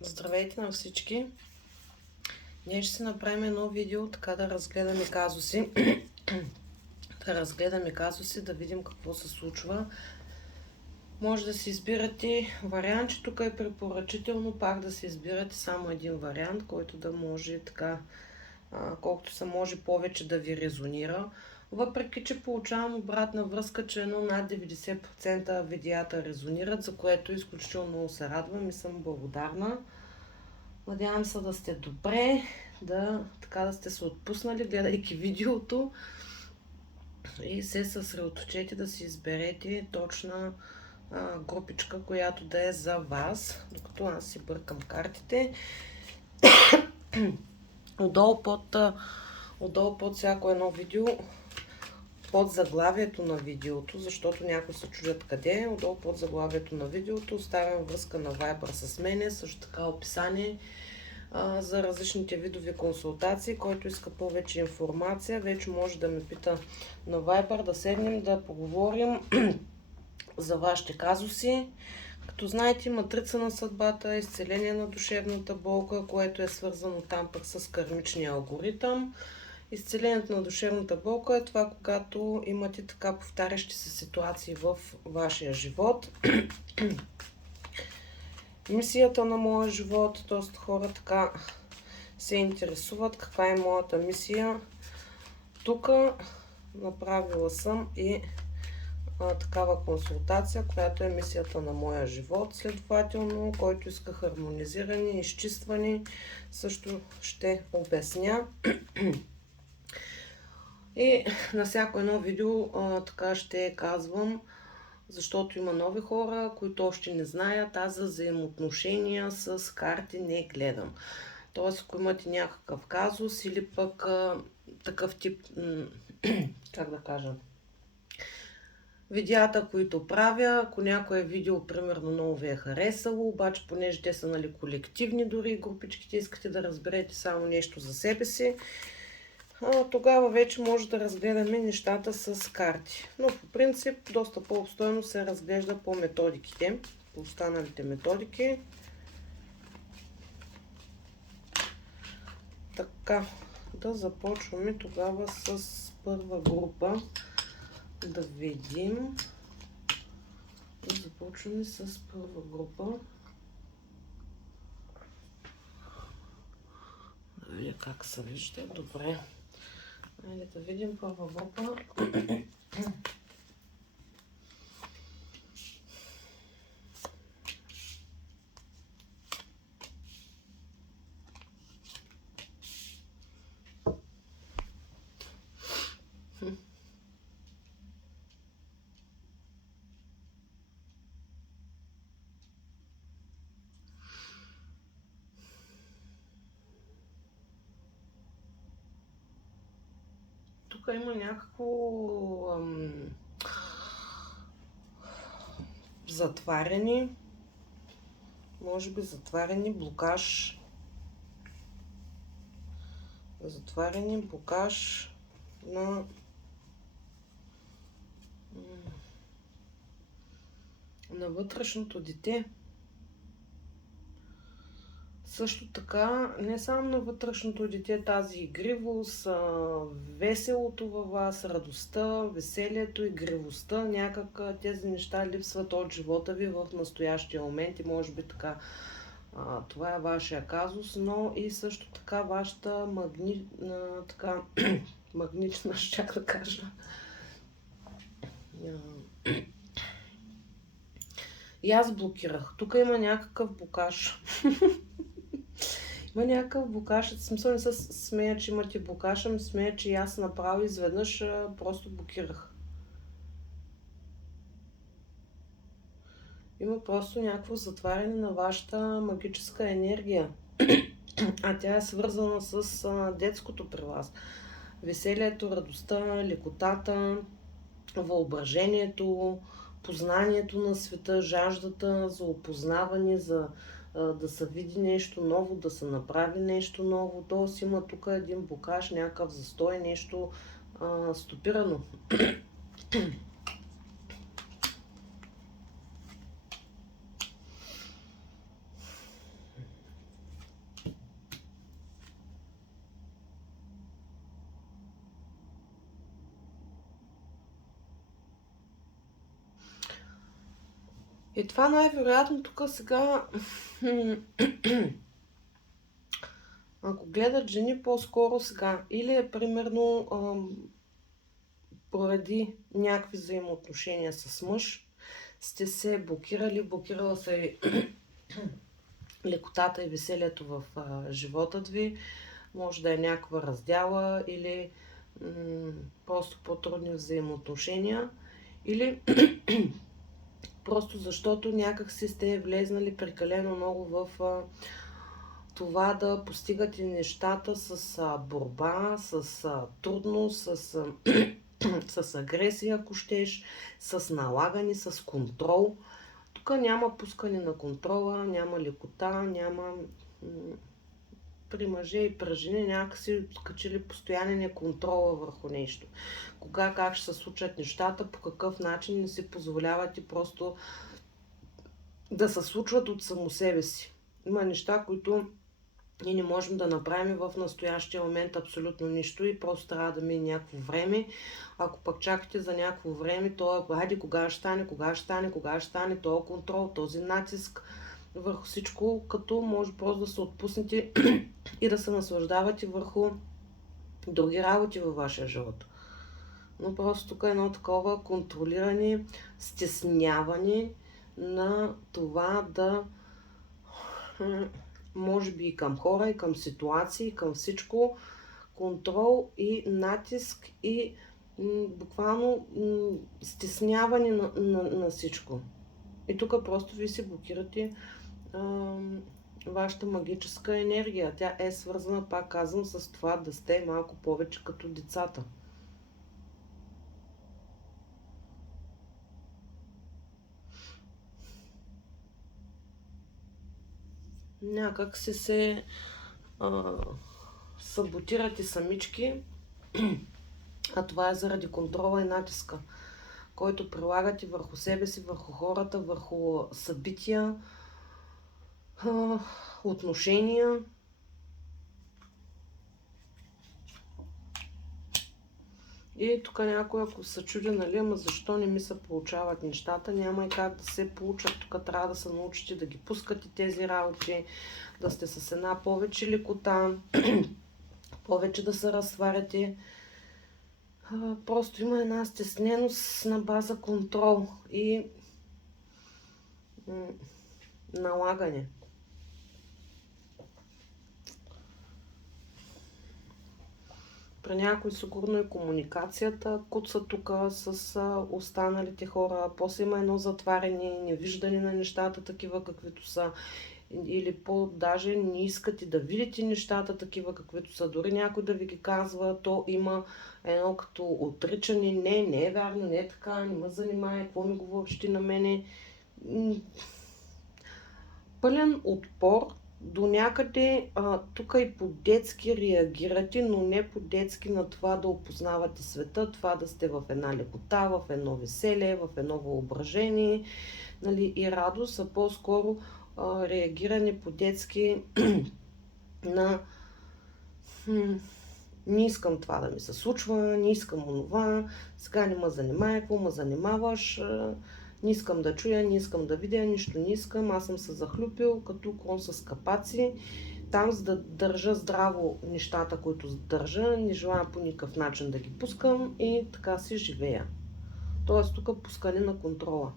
Здравейте на всички! Ние ще си направим едно видео, така да разгледаме казуси. Да видим какво се случва. Може да си избирате вариант, че тук е препоръчително пак да си избирате само един вариант, който да може така, колкото се може повече да ви резонира. Въпреки че получавам обратна връзка, че над 90% видеята резонират, за което изключително много се радвам и съм благодарна. Надявам се да сте добре, да сте се отпуснали, гледайки видеото, и се съсредоточете да си изберете точна групичка, която да е за вас, докато аз си бъркам картите. Отдолу под всяко едно видео, под заглавието на видеото, защото някои се чудят къде е, отдолу под заглавието на видеото оставям връзка на Viber с мене, също така описание за различните видови консултации. Който иска повече информация, вече може да ме пита на Viber, да седнем да поговорим за вашите казуси. Като знаете, матрица на съдбата, изцеление на душевната болка, което е свързано там пък с кармичния алгоритъм. Изцелението на душевната болка е това, когато имате така повтарящи се ситуации в вашия живот. Мисията на моя живот, доста хора така се интересуват каква е моята мисия. Тук направила съм и такава консултация, която е мисията на моя живот. Следователно, който иска хармонизиране, изчистване, също ще обясня. И на всяко едно видео така ще казвам, защото има нови хора, които още не знаят. Аз за взаимоотношения с карти не гледам. Тоест, ако имате някакъв казус или пък такъв тип, как да кажа, видеята, които правя, ако някое видео, примерно, много ви е харесало, обаче понеже те са колективни дори групичките, искате да разберете само нещо за себе си, тогава вече може да разгледаме нещата с карти. Но по принцип доста по-обстойно се разглежда по методиките, по останалите методики. Така, да започваме тогава с първа група. Да видим. Започваме с първа група. Да видя как се вижда. Добре. Айде да видим първа група. Тук има някакво затваряне, може би затваряне, блокаж. Затваряне, блокаж на вътрешното дете. Също така, не само на вътрешното дете, тази игривост, веселото във вас, радостта, веселието, игривостта, някак тези неща липсват от живота ви в настоящия момент и може би така това е вашия казус, но и също така вашата магнична, щях да кажа. И аз блокирах. Тук има някакъв блокаж. Има някакъв блокаж. В смисъл не се смея, че имате блокаж, ами смея, че аз направо изведнъж просто блокирах. Има просто някакво затваряне на вашата магическа енергия. А тя е свързана с детското при вас. Веселието, радостта, лекотата, въображението, познанието на света, жаждата за опознаване, за да се види нещо ново, да се направи нещо ново. Тоест има тук един блокаж, някакъв застой, нещо стопирано. И това най-вероятно тук сега, ако гледат жени по-скоро сега, или е примерно поради някакви взаимоотношения с мъж, сте се блокирали, блокирала се и лекотата и веселието в живота ви, може да е някаква раздяла или просто по-трудни взаимоотношения, или просто защото някак си сте влезнали прекалено много в това да постигате нещата с борба, с трудност, с агресия, ако щеш, с налагане, с контрол. Тук няма пускане на контрола, няма лекота, няма при мъже и при жени някакси качили постоянен е контрола върху нещо. Кога, как ще се случат нещата, по какъв начин не си позволявате просто да се случват от само себе си. Има неща, които ние не можем да направим в настоящия момент абсолютно нищо и просто трябва да мине някакво време. Ако пък чакате за някакво време, то хайде кога ще стане, кога ще стане, кога ще стане, този контрол, този натиск върху всичко, като може просто да се отпуснете и да се наслаждавате върху други работи във вашия живот. Но просто тук е едно такова контролиране, стесняване на това да може би и към хора, и към ситуации, и към всичко, контрол и натиск и буквално стесняване на всичко. И тук просто ви се блокирате вашата магическа енергия. Тя е свързана, пак казвам, с това да сте малко повече като децата. Някак си се саботирате самички, а това е заради контрола и натиска, който прилагате върху себе си, върху хората, върху събития, отношения. И тук някой, ако се чуди, нали, ама защо не ми се получават нещата, няма и как да се получат. Тук трябва да се научите да ги пускате тези работи, да сте с една повече лекота, повече да се разтваряте. Просто има една стесненост на база контрол и налагане. При някой сигурно е комуникацията куца тук с останалите хора. После има едно затваряне, невиждане на нещата такива каквито са. Или даже не искате да видите нещата такива каквито са. Дори някой да ви ги казва, то има едно като отричане. Не е вярно, не е така, не ме занимае, какво ми говориш ти на мене. Пълен отпор. До някъде тук и по-детски реагирате, но не по-детски на това да опознавате света, това да сте в една лекота, в едно веселие, в едно въображение, нали, и радост, а по-скоро реагиране по-детски на не искам това да ми се случва, не искам онова, сега не ме занимай, какво ме занимаваш, не искам да чуя, не искам да видя, нищо не искам, аз съм се захлюпил като кон с капаци. Там, за да държа здраво нещата, които държа, не желая по никакъв начин да ги пускам и така си живея. Тоест тук пускане на контрола.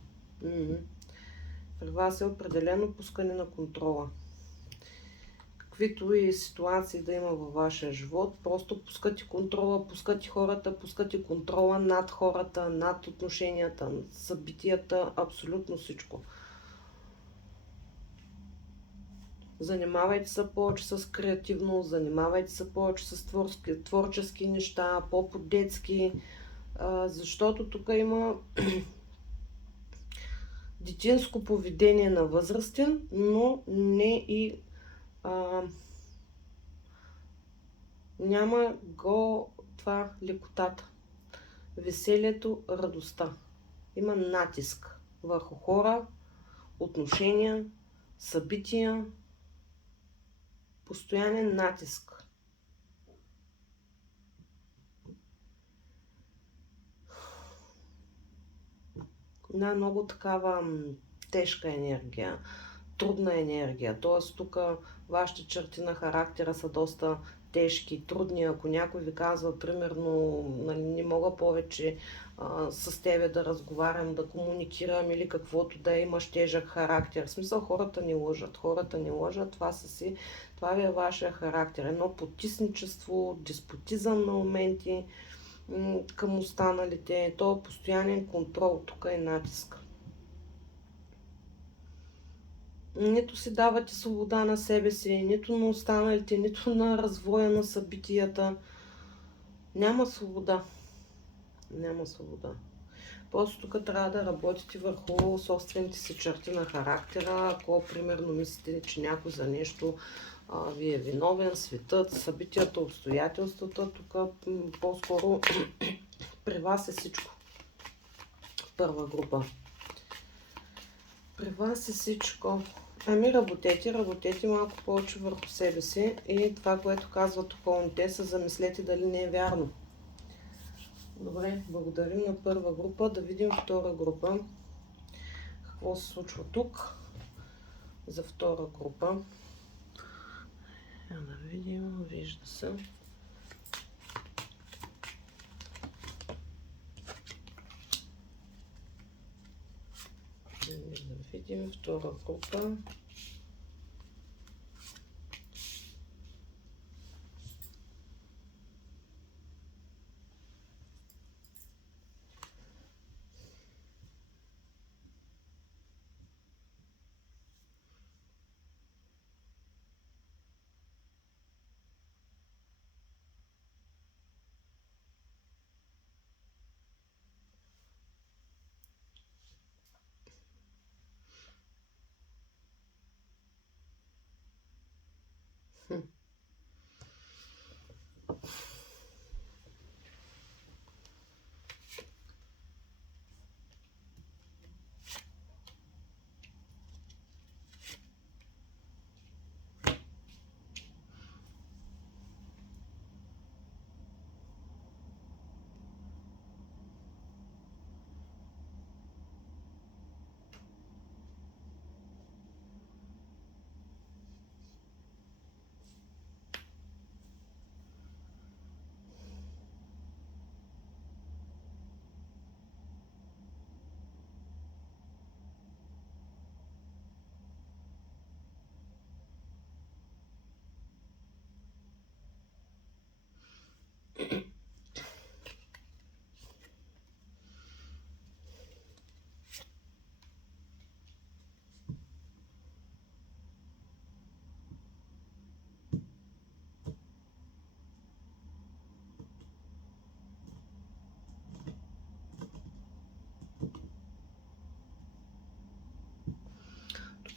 При вас е определено пускане на контрола. Каквито и ситуации да има във вашия живот, просто пускате контрола, пускате хората, пускате контрола над хората, над отношенията, събитията, абсолютно всичко. Занимавайте се повече с креативност, занимавайте се повече с творчески неща, по-детски, защото тук има детинско поведение на възрастен, но не и няма го това лекотата, веселието, радостта. Има натиск върху хора, отношения, събития, постоянен натиск. Една много такава тежка енергия, трудна енергия. Т.е. тук вашите черти на характера са доста тежки, трудни. Ако някой ви казва, примерно, нали, не мога повече с тебе да разговарям, да комуникирам или каквото да имаш тежък характер. В смисъл, хората ни лъжат. Хората ни лъжат, това ви е вашия характер. Едно потисничество, деспотизъм на моменти към останалите. То е постоянен контрол, тук е натиск. Нито си давате свобода на себе си, нито на останалите, нито на развоя на събитията. Няма свобода. Няма свобода. Просто тук трябва да работите върху собствените си черти на характера. Ако, примерно, мислите, че някой за нещо ви е виновен, светът, събитията, обстоятелствата, тук по-скоро при вас е всичко. Първа група. При вас е всичко. Ами работете малко повече върху себе си и това, което казват околните, се замислете дали не е вярно. Добре, благодарим на първа група. Да видим втора група. Какво се случва тук за втора група? Да видим, вижда се. Да видим втора група.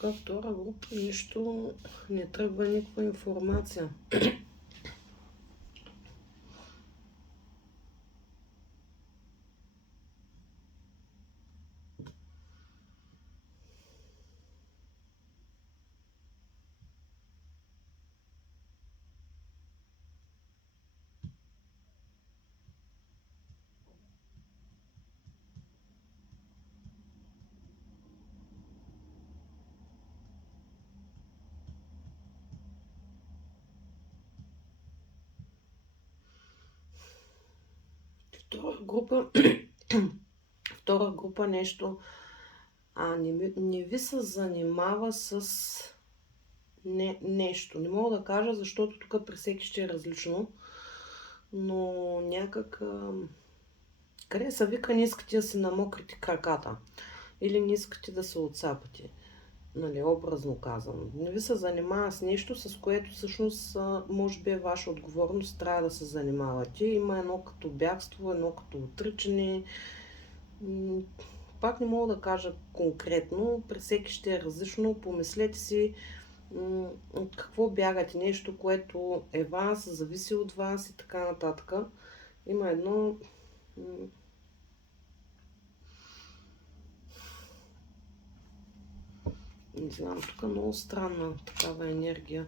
Тук втора група нищо не тръгва, никаква информация. Втора група нещо не ви се занимава с нещо. Не мога да кажа, защото тук при всеки ще е различно, но някак къде са вика, не искате да си намокрите краката или не искате да се отцапате. Нали, образно казано. Не ви се занимава с нещо, с което всъщност може би е ваша отговорност, трябва да се занимавате. Има едно като бягство, едно като отричане. Пак не мога да кажа конкретно, при всеки ще е различно. Помислете си от какво бягате, нещо, което е вас, зависи от вас и така нататък. Има едно... Не знам, тук много странна такава енергия.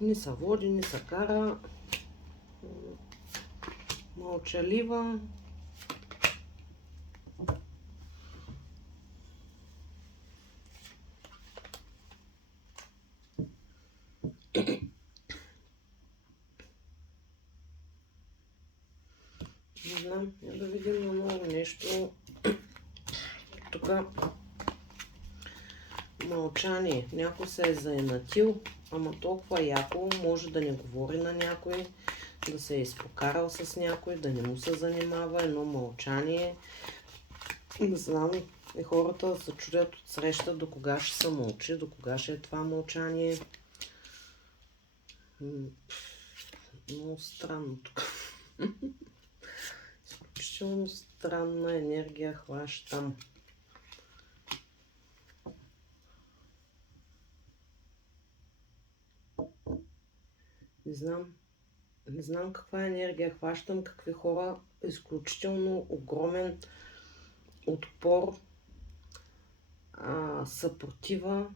Не се води, не се кара. Мълчалива. знам, да видим на много нещо. Тук мълчание. Някой се е заинатил, ама толкова яко, може да не говори на някой, да се е изпокарал с някой, да не му се занимава, едно мълчание. Не знам, и хората се чудят от среща до кога ще се мълчи, до кога ще е това мълчание. Много странно тук. Изключително странна енергия хващам. Не знам каква енергия хващам, какви хора, изключително огромен отпор, съпротива,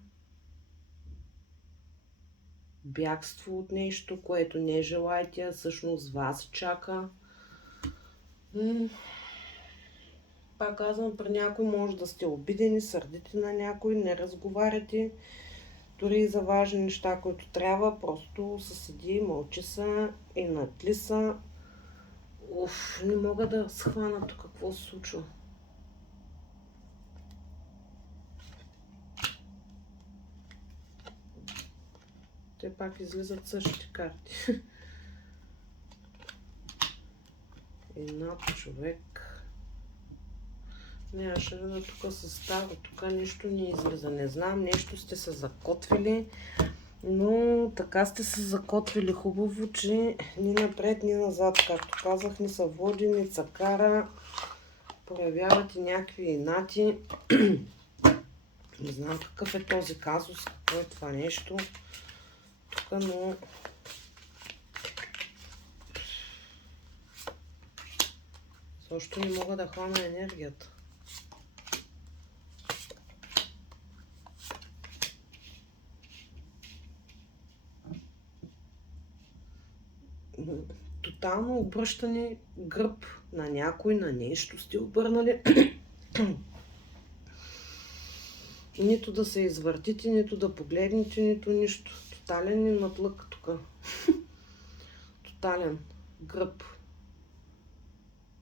бягство от нещо, което не желаете, а всъщност вас чака. Пак казвам, при някой може да сте обидени, сърдите на някой, не разговаряте, дори и за важни неща, които трябва, просто се седи, мълчи са и натли са. Не мога да схвана тук какво се случва. Те пак излизат същите карти. Над човек. Не, ще видя тук със старо, тук нищо не излиза. Не знам, нещо сте се закотвили, но така сте се закотвили хубаво, че ни напред, ни назад, както казах, ни са води, ни са кара, проявявате някакви инати. Не знам какъв е този казус, какво е това нещо. Тук, но... Защо не мога да хвана енергията? Тотално обръщане гръб на някой, на нещо сте обърнали. Нито да се извъртите, нито да погледнете, нито нищо. Тотален надлък тук. Тотален гръб.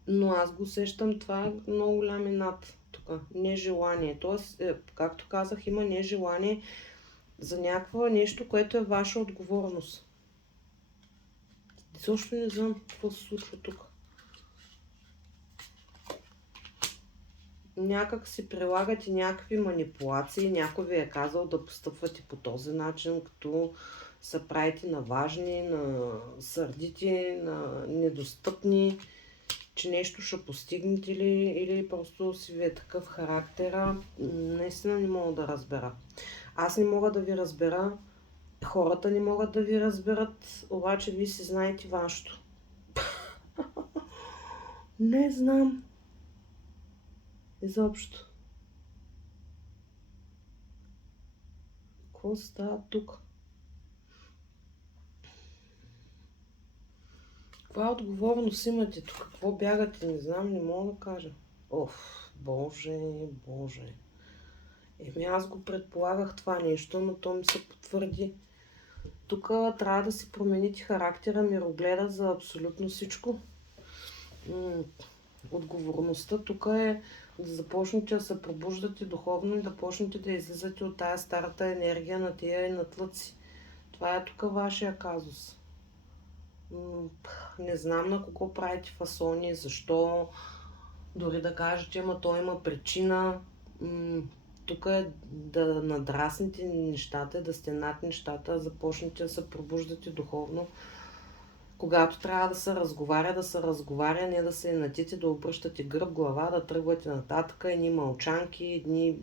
Но аз го усещам, това е много голям инат тук. Нежелание. Тоест, както казах, има нежелание за някакво нещо, което е ваша отговорност. Също не знам какво се случва тук. Някак си прилагате някакви манипулации. Някой ви е казал да постъпвате по този начин, като се правите на важни, на сърдити, на недостъпни, че нещо ще постигнете ли, или просто си ви е такъв характера. Наистина не мога да разбера. Аз не мога да ви разбера, хората не могат да ви разберат, обаче вие си знаете вашето. Не знам. Изобщо. Какво става тук? Каква отговорност имате тук? Какво бягате? Не знам, не мога да кажа. Боже, Боже. Аз го предполагах това нещо, но то ми се потвърди. Тук трябва да си промените характера, мирогледа за абсолютно всичко. Отговорността тук е да започнете да се пробуждате духовно и да почнете да излизате от тая старата енергия на тия натлъци. Това е тук вашия казус. Не знам на кого правите фасони, защо, дори да кажете, ама той има причина. Тук е да надраснете нещата, да сте над нещата, започнете да се пробуждате духовно. Когато трябва да се разговаря, не да се инатите, да обръщате гръб, глава, да тръгвате нататък, едни мълчанки, едни...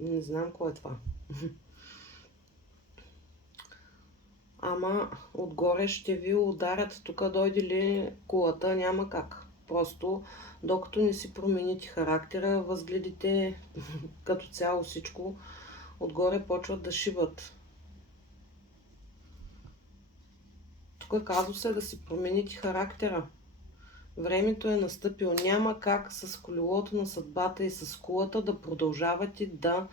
Не знам кой е това. Ама отгоре ще ви ударят, тук дойде ли кулата, няма как. Просто докато не си промените характера, възгледите като цяло всичко, отгоре почват да шибат. Тук казва се да си промените характера. Времето е настъпило. Няма как с колелото на съдбата и с кулата да продължавате да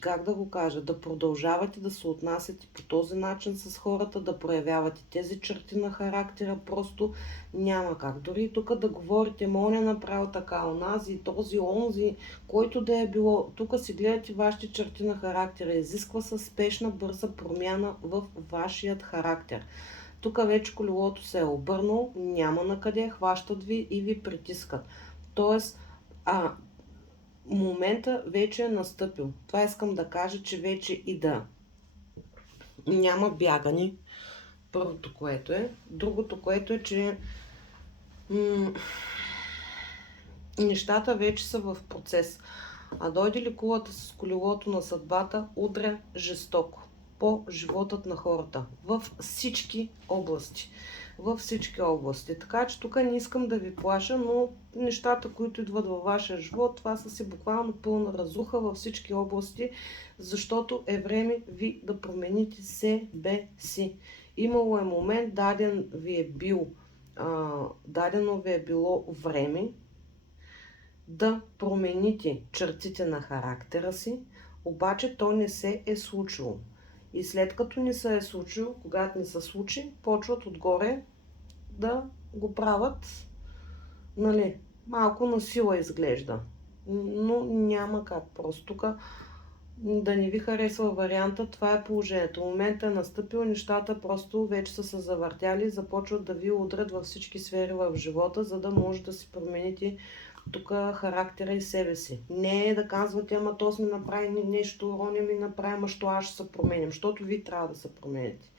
как да го кажа, да продължавате да се отнасяте по този начин с хората, да проявявате тези черти на характера, просто няма как. Дори тук да говорите, он е направил така, онази, този, онзи, който да е било, тук си гледате вашите черти на характера, изисква се спешна, бърза промяна в вашият характер. Тук вече колелото се е обърнало, няма на къде, хващат ви и ви притискат. Тоест, момента вече е настъпил. Това искам да кажа, че вече и да няма бягане. Първото, което е. Другото, което е, че нещата вече са в процес. А дойде ли кулата с колелото на съдбата, удря жестоко по животът на хората. Във всички области. Във всички области. Така че тук не искам да ви плаша, но нещата, които идват във вашия живот, това са си буквално пълна разруха във всички области, защото е време ви да промените себе си. Имало е момент, дадено ви е било време да промените чертите на характера си, обаче то не се е случило. И след като не се е случило, когато не се случи, почват отгоре да го правят, нали, малко на сила изглежда. Но няма как. Просто тук да не ви харесва варианта, това е положението. Момента е настъпил, нещата просто вече са се завъртяли, започват да ви удрят във всички сфери в живота, за да може да си промените тук характера и себе си. Не е да казвате, ама то ми направи нещо, Роня ми направи, ама що аз ще се променям, защото ви трябва да се промените.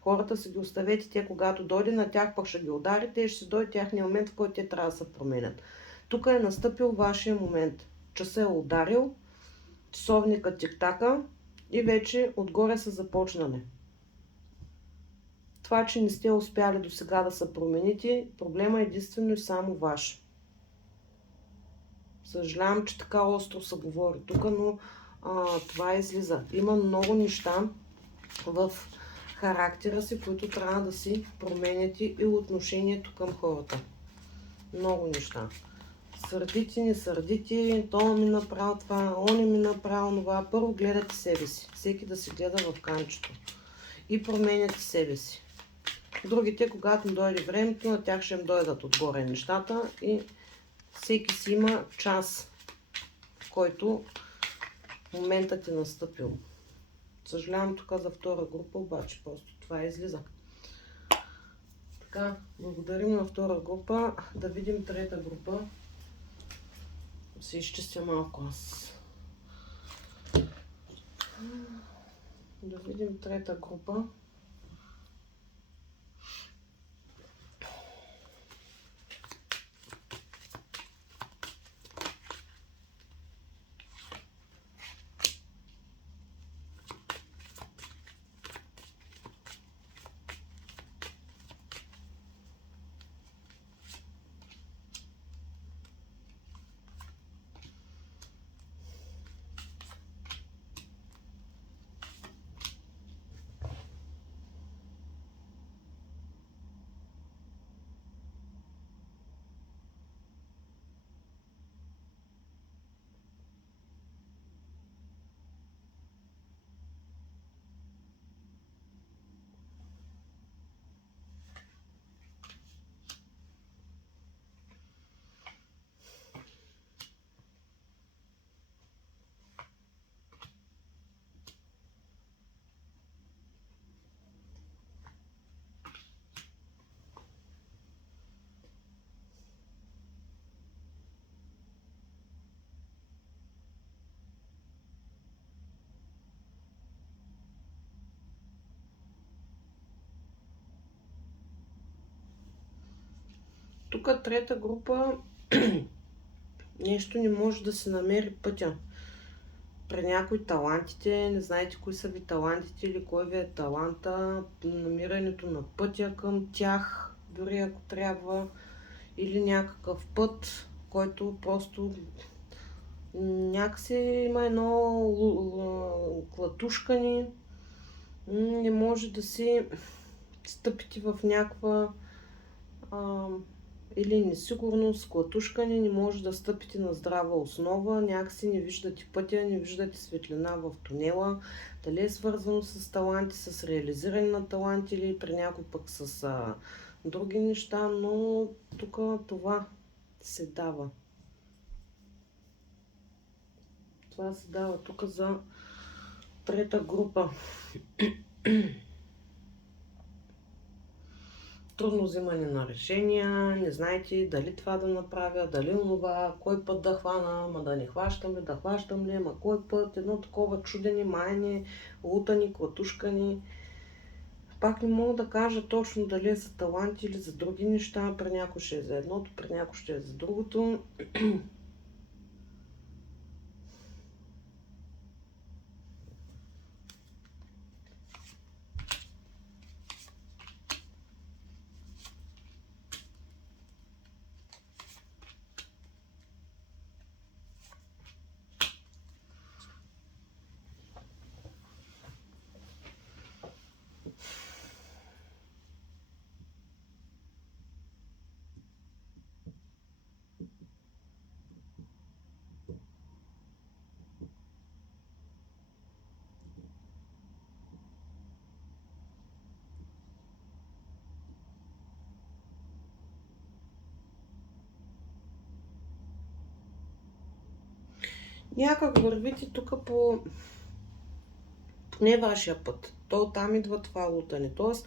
Хората си ги оставете, те когато дойде на тях пък ще ги ударите и ще си дойде тяхния момент, в който те трябва да се променят. Тук е настъпил вашия момент. Часът е ударил, часовника тик-така и вече отгоре са започнали. Това, че не сте успяли до сега да се промените, проблема е единствено и само ваш. Съжалявам, че така остро се говори тук, но това излиза. Има много неща в характера си, които трябва да си променяте и отношението към хората. Много неща. Сърдити, не сърдити, то ми направил това, он ми направил това. Първо гледате себе си. Всеки да се гледа в канчето. И променяте себе си. Другите, когато дойде времето, на тях ще им дойдат отгоре нещата и всеки си има час, в който моментът е настъпил. Съжалявам тук за втора група, обаче просто това излиза. Така, благодарим на втора група. Да видим трета група. Се изчистя малко аз. Да видим трета група. Тук трета група нещо не може да се намери пътя. При някои талантите, не знаете кои са ви талантите или кой ви е таланта, намирането на пътя към тях, дори ако трябва, или някакъв път, който просто някакси има едно клатушкане, не може да си стъпите в някаква или несигурност, клатушкане, не може да стъпите на здрава основа, някакси не виждате пътя, не виждате светлина в тунела, дали е свързано с таланти, с реализиране на таланти или при някой пък с други неща, но тук това се дава. Това се дава тук за трета група. Трудно взимане на решения, не знаете дали това да направя, дали онова, кой път да хвана, ма да не хващам ли, ма кой път, едно такова чудене, маяне, лутани, клатушкани. Пак не мога да кажа точно дали е за таланти или за други неща, при някой ще е за едното, при някой ще е за другото. Някак вървите тук по не вашия път. То там идва това лутане. Тоест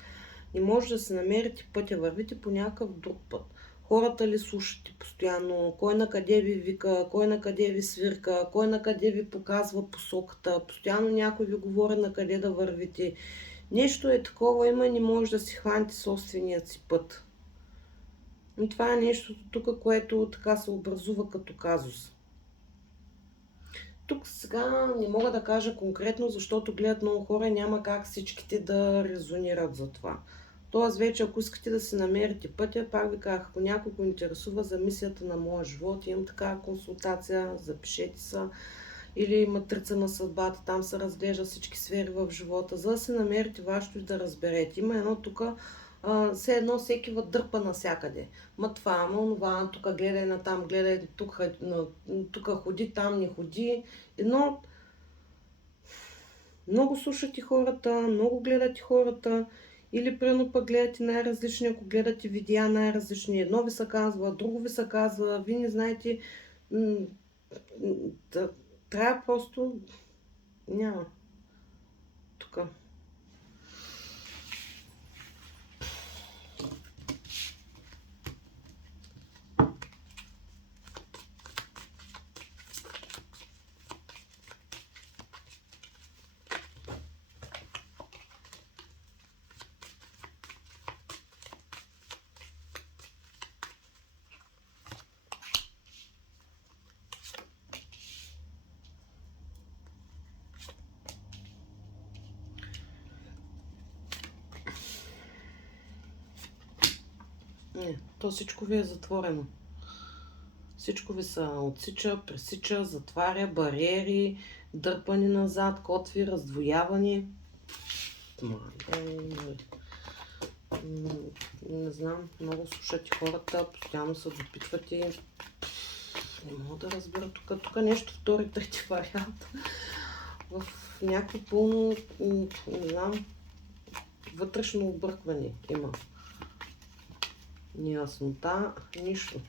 не може да се намерите пътя, вървите по някакъв друг път. Хората ли слушате постоянно, кой на къде ви вика, кой на къде ви свирка, кой на къде ви показва посоката, постоянно някой ви говори на къде да вървите. Нещо е такова има и не може да си хванете собственият си път. И това е нещото тук, което така се образува като казус. Тук сега не мога да кажа конкретно, защото гледат много хора и няма как всичките да резонират за това. Тоест вече, ако искате да си намерите пътя, пак ви казах, ако някой го интересува за мисията на моя живот, имам такава консултация, запишете се, или матрица на съдбата, там се разглежда всички сфери в живота, за да си намерите вашето и да разберете. Има едно тук, все едно всеки дърпа навсякъде. Ма това, ама онова, тук гледай на там, гледай тук ходи, там не ходи. Едно, много слушате хората, много гледате хората, или примерно пък гледате най-различни, ако гледате видеа най-различни. Едно ви се казва, друго ви се казва, вие не знаете, трябва просто, няма, тук. Не, то всичко ви е затворено. Всичко ви се отсича, пресича, затваря, бариери, дърпани назад, котви, раздвояване. Не знам, много слушате хората, постоянно се допитвате. Не мога да разбера тук нещо втори, трети вариант. В някакво пълно, не знам, вътрешно объркване има. Неяснота, нищо.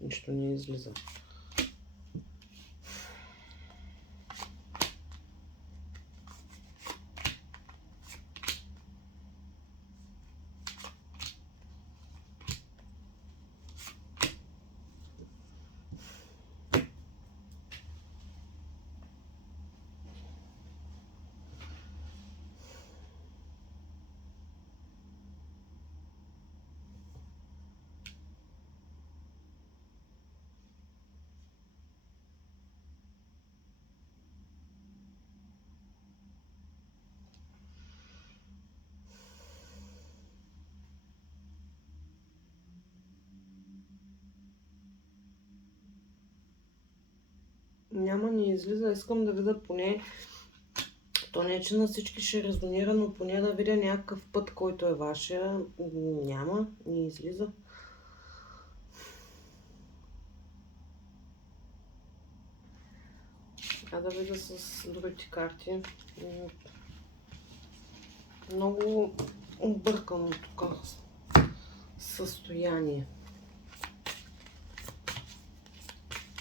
Нищо не излиза. Няма, не излиза. Искам да видя поне, то не е, че на всички ще резонира, но поне да видя някакъв път, който е вашия. Няма, не излиза. А да видя с другите карти. Много объркано тук състояние.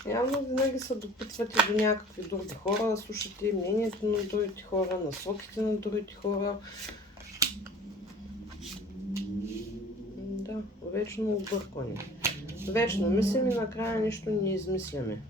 Явно винаги се допитвате до някакви други хора, слушате мнението на другите хора, насоките на другите хора. Да, вечно объркване. Вечно мислим и накрая нищо не измисляме.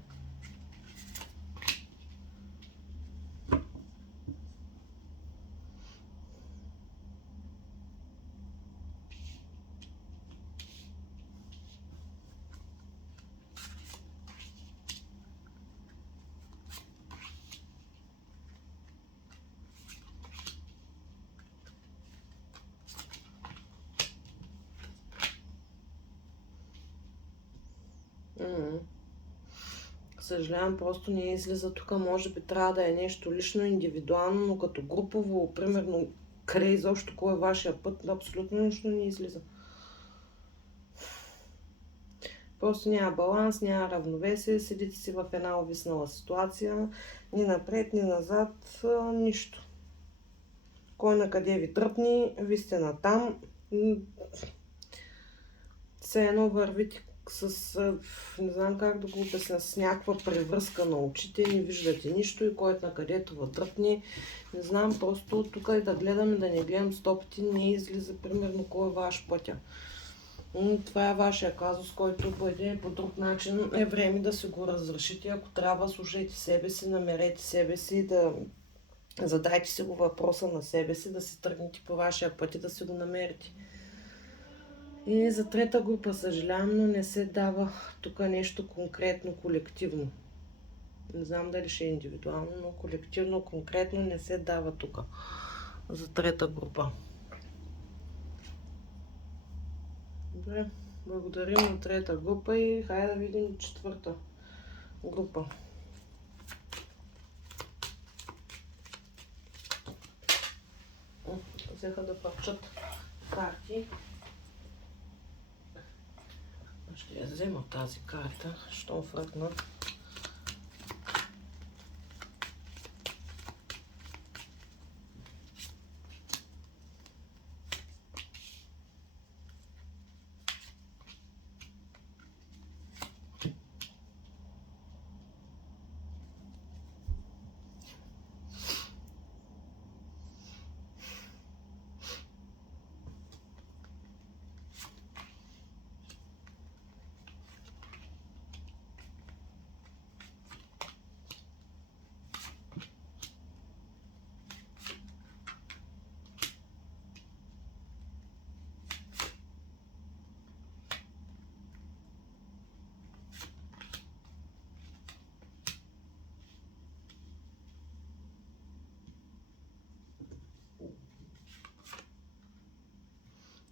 Съжалявам, просто не излиза тук. Може би трябва да е нещо лично, индивидуално, но като групово, примерно, къде изобщо кой е вашия път, абсолютно нищо не излиза. Просто няма баланс, няма равновесие, седите си в една увиснала ситуация, ни напред, ни назад, нищо. Кой на къде ви тръпни, ви сте натам. Все едно вървите с, не знам как да го обясня, с някаква превръзка на очите, не виждате нищо и който на където вътръпни. Не знам, просто тук и да гледам и да не гледам стопите, не излиза примерно кой е ваш пътя. Това е вашия казус, който бъде по друг начин. Е време да си го разрешите. Ако трябва, слушайте себе си, намерете себе си, да задайте си го въпроса на себе си, да си тръгнете по вашия път и да си го намерите. И за трета група съжалявам, но не се дава тук нещо конкретно, колективно. Не знам дали ще е индивидуално, но колективно, конкретно не се дава тук. За трета група. Добре, благодарим на трета група и хайде да видим четвърта група. Взеха да пърчат карти. Ще я взема тази карта, щом фръкна.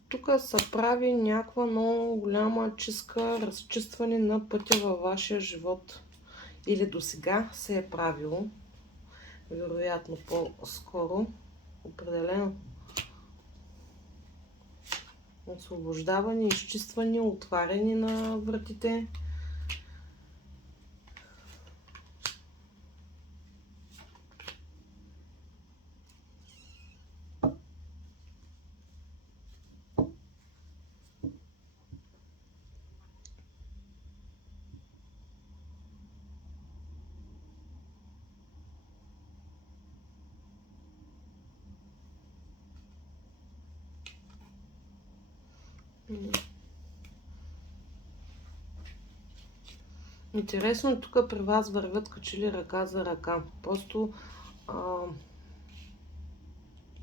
Тук се прави някаква много голяма чистка, разчистване на пътя във вашия живот. Или до сега се е правило. Вероятно по-скоро. Определено. Освобождаване, изчистване, отваряне на вратите. Интересно, тук при вас вървят качели ръка за ръка. Просто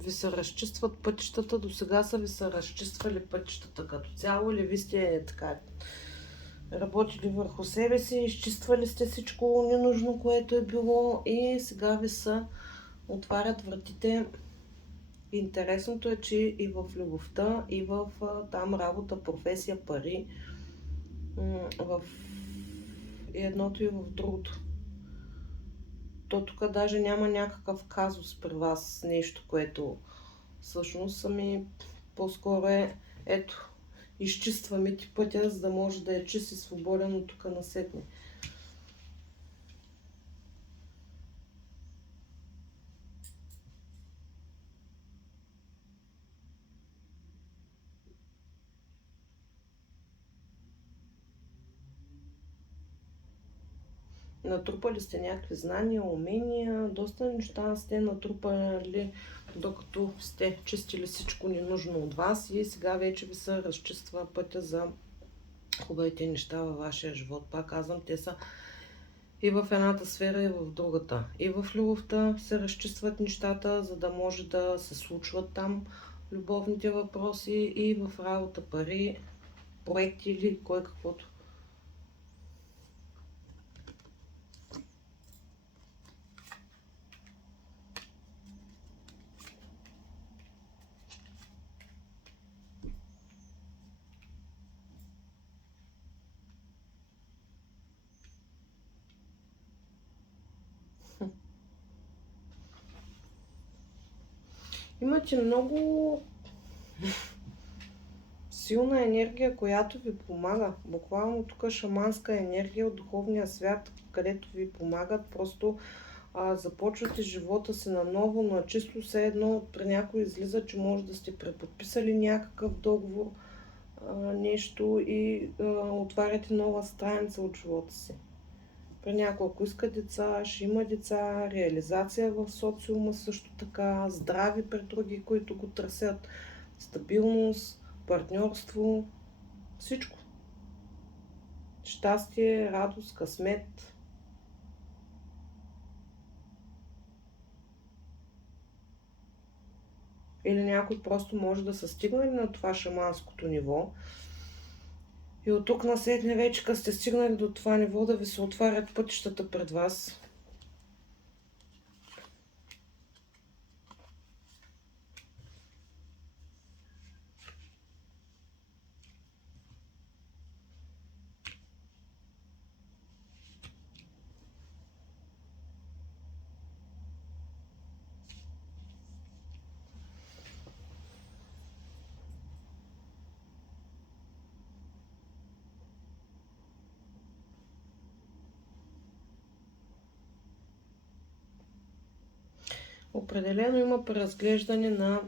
ви се разчистват пътищата. До сега са ви се разчиствали пътищата като цяло, или ви сте така работили върху себе си, изчиствали сте всичко ненужно, което е било и сега ви се отварят вратите. Интересното е, че и в любовта, и в там работа, професия, пари, в едното и в другото. То тук даже няма някакъв казус при вас, нещо, което всъщност по-скоро ето, изчистваме ти пътя, за да може да е чист и свободен от тук насетне. Натрупали сте някакви знания, умения, доста неща сте натрупали, докато сте чистили всичко ненужно от вас и сега вече ви се разчиства пътя за хубавите неща във вашия живот. Пак казвам, те са и в едната сфера, и в другата. И в любовта се разчистват нещата, за да може да се случват там любовните въпроси, и в работа, пари, проекти или кой каквото. Имате много силна енергия, която ви помага. Буквално тук шаманска енергия от духовния свят, където ви помагат. Просто започвате живота си наново, на чисто все едно. При някой излиза, че може да сте преподписали някакъв договор, нещо и отваряте нова страница от живота си. При някой, ако иска деца, ще има деца, реализация в социума също така, здраве при други, които го търсят, стабилност, партньорство, всичко. Щастие, радост, късмет. Или някой просто може да са стигнали на това шаманското ниво и от тук насетне вече, като сте стигнали до това ниво, да ви се отварят пътищата пред вас. Определено има преразглеждане на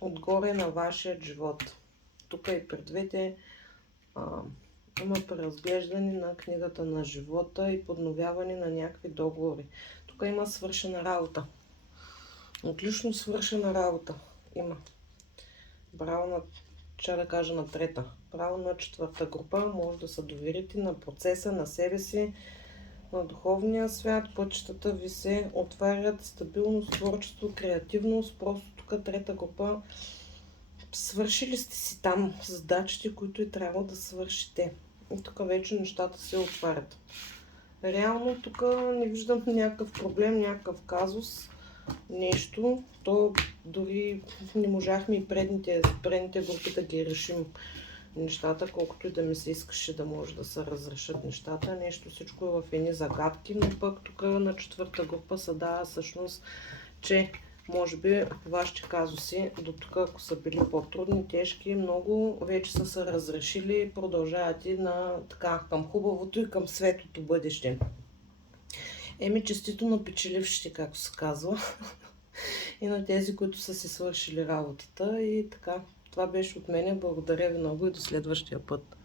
отгоре на вашия живот. Тук и пред двете има преразглеждане на книгата на живота и подновяване на някакви договори. Тук има свършена работа. Отлично свършена работа има. Браво на, ще да кажа, на трета. Браво на четвърта група. Може да се доверите на процеса, на себе си, на духовния свят. Пътищата ви се отварят, стабилност, творчество, креативност. Просто тук трета група. Свършили сте си там задачите, които и трябва да свършите. И тук вече нещата се отварят. Реално тук не виждам някакъв проблем, някакъв казус, нещо. То дори не можахме и предните групи да ги решим нещата, колкото и да ми се искаше да може да се разрешат нещата. Нещо, всичко е в едни загадки, но пък тук на четвърта група се дава всъщност, че може би вашите казуси до тук, ако са били по-трудни, тежки, много вече са се разрешили и продължават и на така към хубавото и към светлото бъдеще. Честито на печелившите, както се казва, и на тези, които са си свършили работата. И така, това беше от мене. Благодаря ви много и до следващия път.